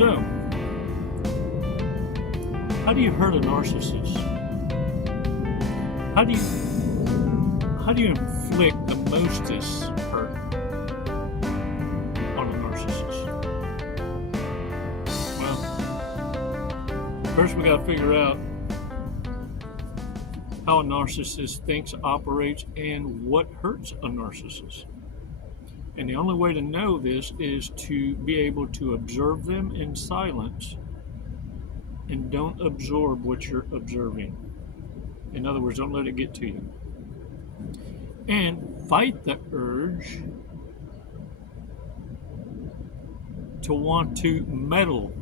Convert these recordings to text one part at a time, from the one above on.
So, how do you hurt a narcissist? How do you inflict the MOSTEZ hurt on a narcissist? Well, first we got to figure out how a narcissist thinks, operates, and what hurts a narcissist. And the only way to know this is to be able to observe them in silence and don't absorb what you're observing. In other words, don't let it get to you. And fight the urge to want to meddle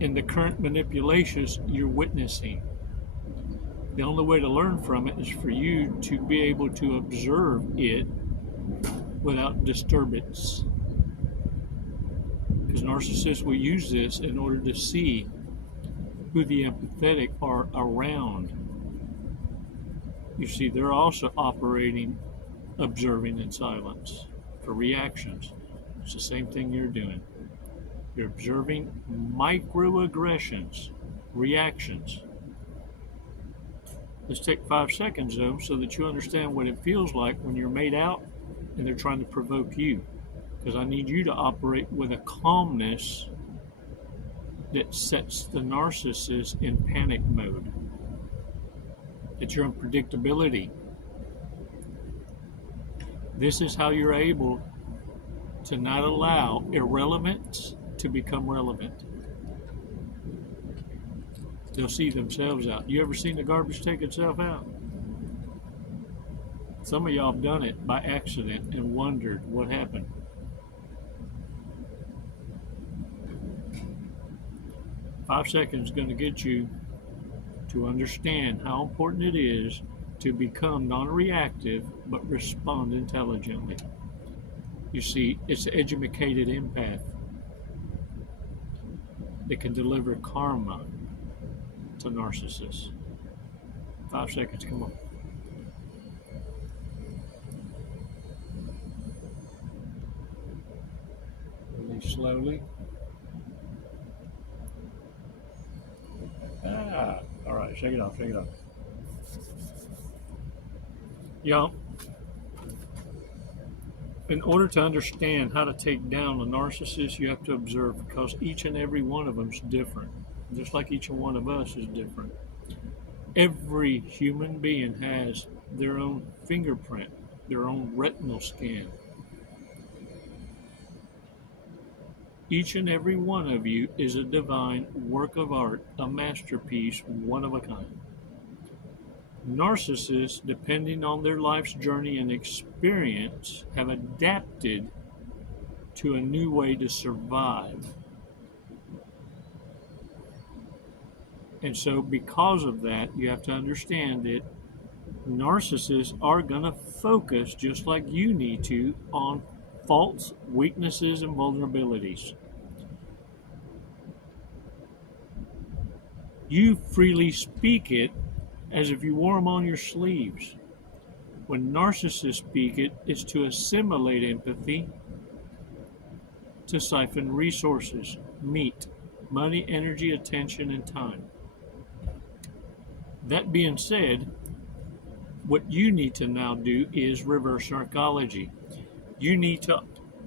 in the current manipulations you're witnessing. The only way to learn from it is for you to be able to observe it without disturbance. Because narcissists will use this in order to see who the empathetic are around. You see, they're also operating, observing in silence for reactions. It's the same thing you're doing. You're observing microaggressions, reactions. Let's take 5 seconds though so that you understand what it feels like when you're made out and they're trying to provoke you. Because I need you to operate with a calmness that sets the narcissist in panic mode. That you're in predictability. This is how you're able to not allow irrelevance to become relevant. They'll see themselves out. You ever seen the garbage take itself out? Some of y'all have done it by accident and wondered what happened. Five seconds is going to get you to understand how important it is to become non-reactive but respond intelligently. You see, it's an educated empath that can deliver karma to narcissists. 5 seconds, come on. Release slowly. All right, shake it off, shake it off. Y'all, in order to understand how to take down a narcissist, you have to observe, because each and every one of them is different. Just like each one of us is different. Every human being has their own fingerprint, their own retinal scan. Each and every one of you is a divine work of art, a masterpiece, one of a kind. Narcissists, depending on their life's journey and experience, have adapted to a new way to survive. And so because of that, you have to understand that narcissists are going to focus, just like you need to, on faults, weaknesses, and vulnerabilities. You freely speak it as if you wore them on your sleeves. When narcissists speak it, it's to assimilate empathy, to siphon resources, meat, money, energy, attention, and time. That being said, what you need to now do is reverse narcology.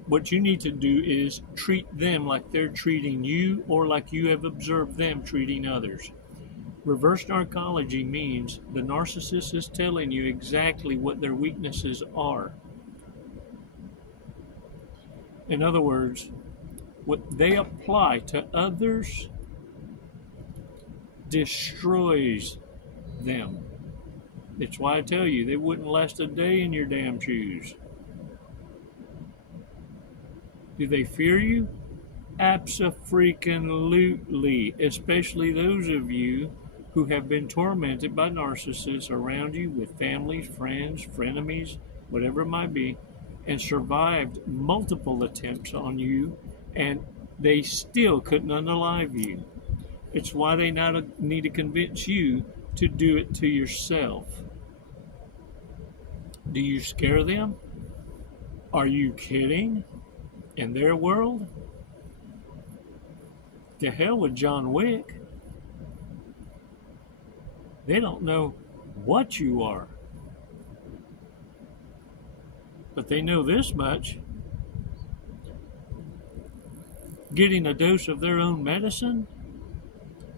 What you need to do is treat them like they're treating you, or like you have observed them treating others. Reverse narcology means the narcissist is telling you exactly what their weaknesses are. In other words, what they apply to others destroys them. It's why I tell you, they wouldn't last a day in your damn shoes. Do they fear you? Abso-freaking-lutely, especially those of you who have been tormented by narcissists around you with families, friends, frenemies, whatever it might be, and survived multiple attempts on you, and they still couldn't unalive you. It's why they now need to convince you to do it to yourself. Do you scare them? Are you kidding? In their world? To hell with John Wick. They don't know what you are. But they know this much. Getting a dose of their own medicine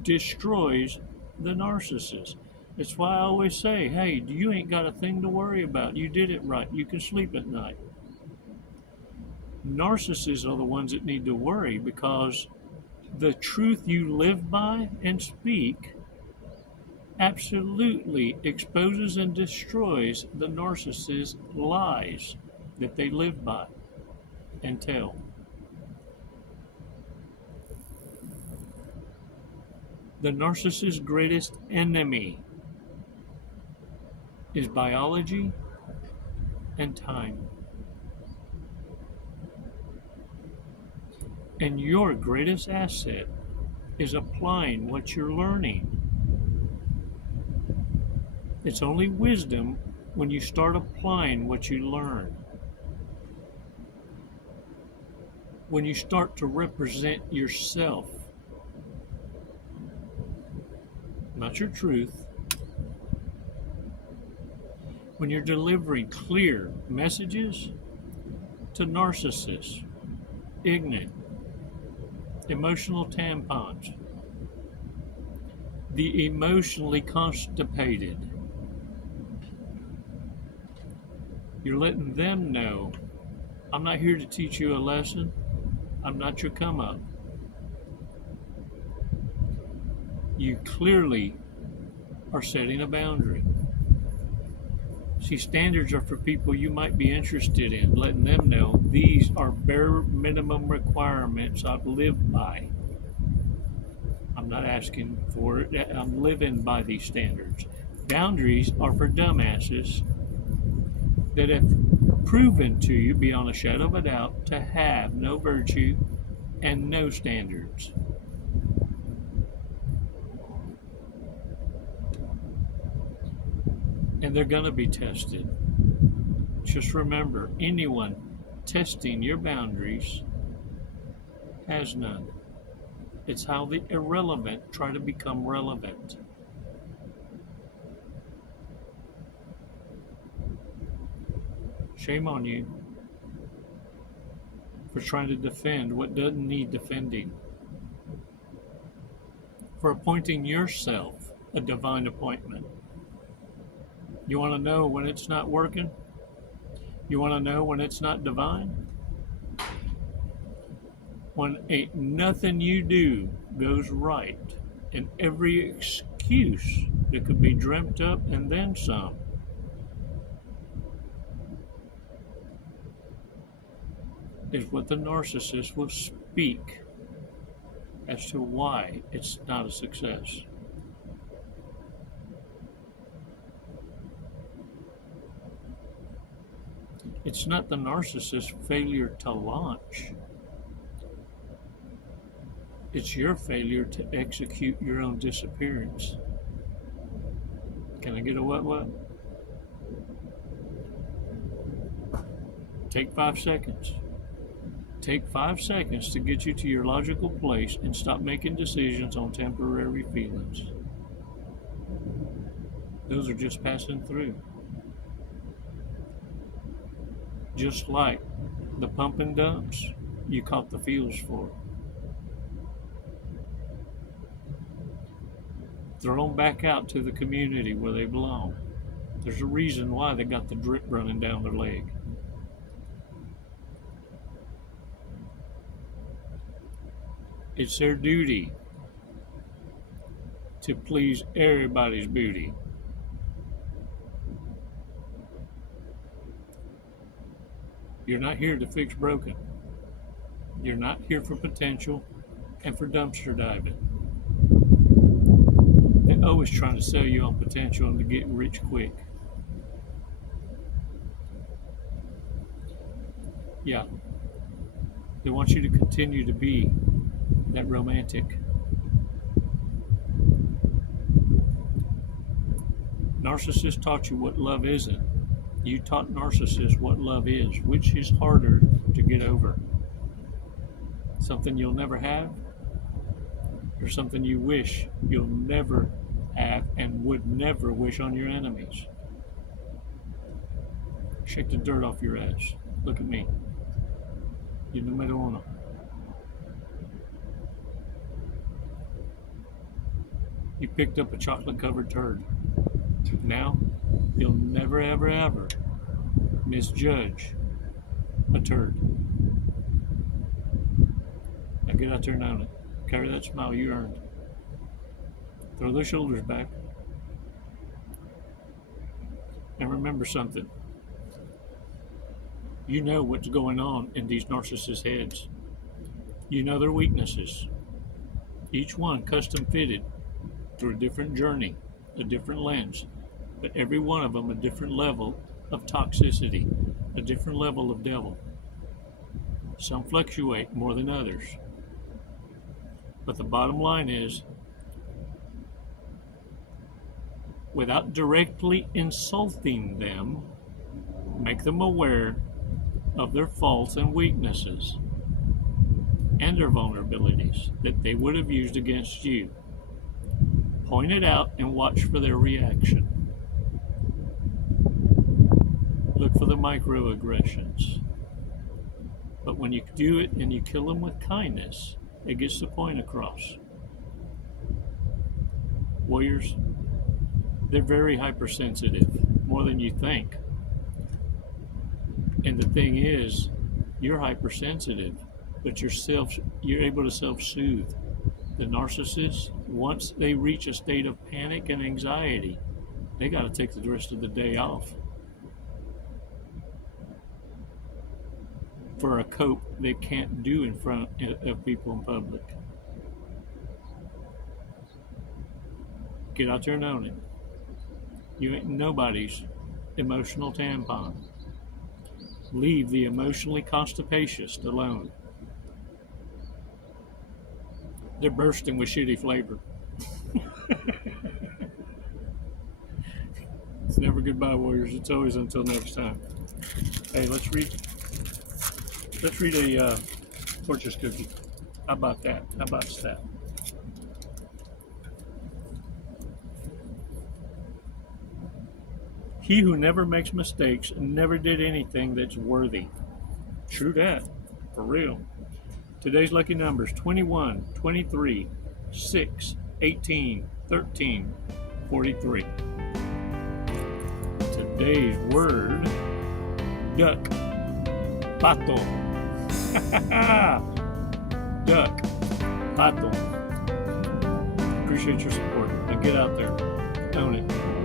destroys the narcissist. It's why I always say, hey, you ain't got a thing to worry about. You did it right. You can sleep at night. Narcissists are the ones that need to worry, because the truth you live by and speak absolutely exposes and destroys the narcissist's lies that they live by and tell. The narcissist's greatest enemy is biology and time. And your greatest asset is applying what you're learning. It's only wisdom when you start applying what you learn. When you start to represent yourself, not your truth. When you're delivering clear messages to narcissists, ignorant, emotional tampons, the emotionally constipated. You're letting them know, I'm not here to teach you a lesson. I'm not your come up. You clearly are setting a boundary. See, standards are for people you might be interested in, letting them know these are bare minimum requirements I've lived by. I'm not asking for it. I'm living by these standards. Boundaries are for dumbasses that have proven to you beyond a shadow of a doubt to have no virtue and no standards. And they're going to be tested. Just remember, anyone testing your boundaries has none. It's how the irrelevant try to become relevant. Shame on you for trying to defend what doesn't need defending. For appointing yourself a divine appointment. You want to know when it's not working? You want to know when it's not divine? When ain't nothing you do goes right, and every excuse that could be dreamt up and then some. Is what the narcissist will speak as to why it's not a success. It's not the narcissist's failure to launch. It's your failure to execute your own disappearance. Can I get a what? Take 5 seconds. Take 5 seconds to get you to your logical place and stop making decisions on temporary feelings. Those are just passing through. Just like the pump and dumps you caught the feels for. Throw them back out to the community where they belong. There's a reason why they got the drip running down their leg. It's their duty to please everybody's booty. You're not here to fix broken. You're not here for potential and for dumpster diving. They're always trying to sell you on potential and to get rich quick. Yeah. They want you to continue to be that romantic. Narcissist taught you what love isn't. You taught narcissists what love is. Which is harder to get over? Something you'll never have, or something you wish you'll never have and would never wish on your enemies. Shake the dirt off your ass. Look at me. You numero uno. You picked up a chocolate-covered turd. Now, you'll never, ever, ever misjudge a turd. Now get out there and own it. Carry that smile you earned. Throw those shoulders back. And remember something. You know what's going on in these narcissists' heads. You know their weaknesses. Each one custom fitted through a different journey, a different lens, but every one of them a different level of toxicity, a different level of devil. Some fluctuate more than others. But the bottom line is, without directly insulting them, make them aware of their faults and weaknesses and their vulnerabilities that they would have used against you. Point it out and watch for their reaction. Look for the microaggressions. But when you do it and you kill them with kindness, it gets the point across. Warriors, they're very hypersensitive, more than you think. And the thing is, you're hypersensitive, but you're able to self-soothe. The narcissist, once they reach a state of panic and anxiety, they got to take the rest of the day off for a cope they can't do in front of people in public. Get out there and own it. You ain't nobody's emotional tampon. Leave the emotionally constipacious alone. They're bursting with shitty flavor. It's never goodbye, warriors. It's always until next time. Hey, let's read a fortune cookie. How about that? How about that? He who never makes mistakes never did anything that's worthy. True that. For real. Today's lucky numbers: 21, 23, 6, 18, 13, 43. Today's word: duck. Pato. Duck. Pato. Appreciate your support. Now get out there. Own it.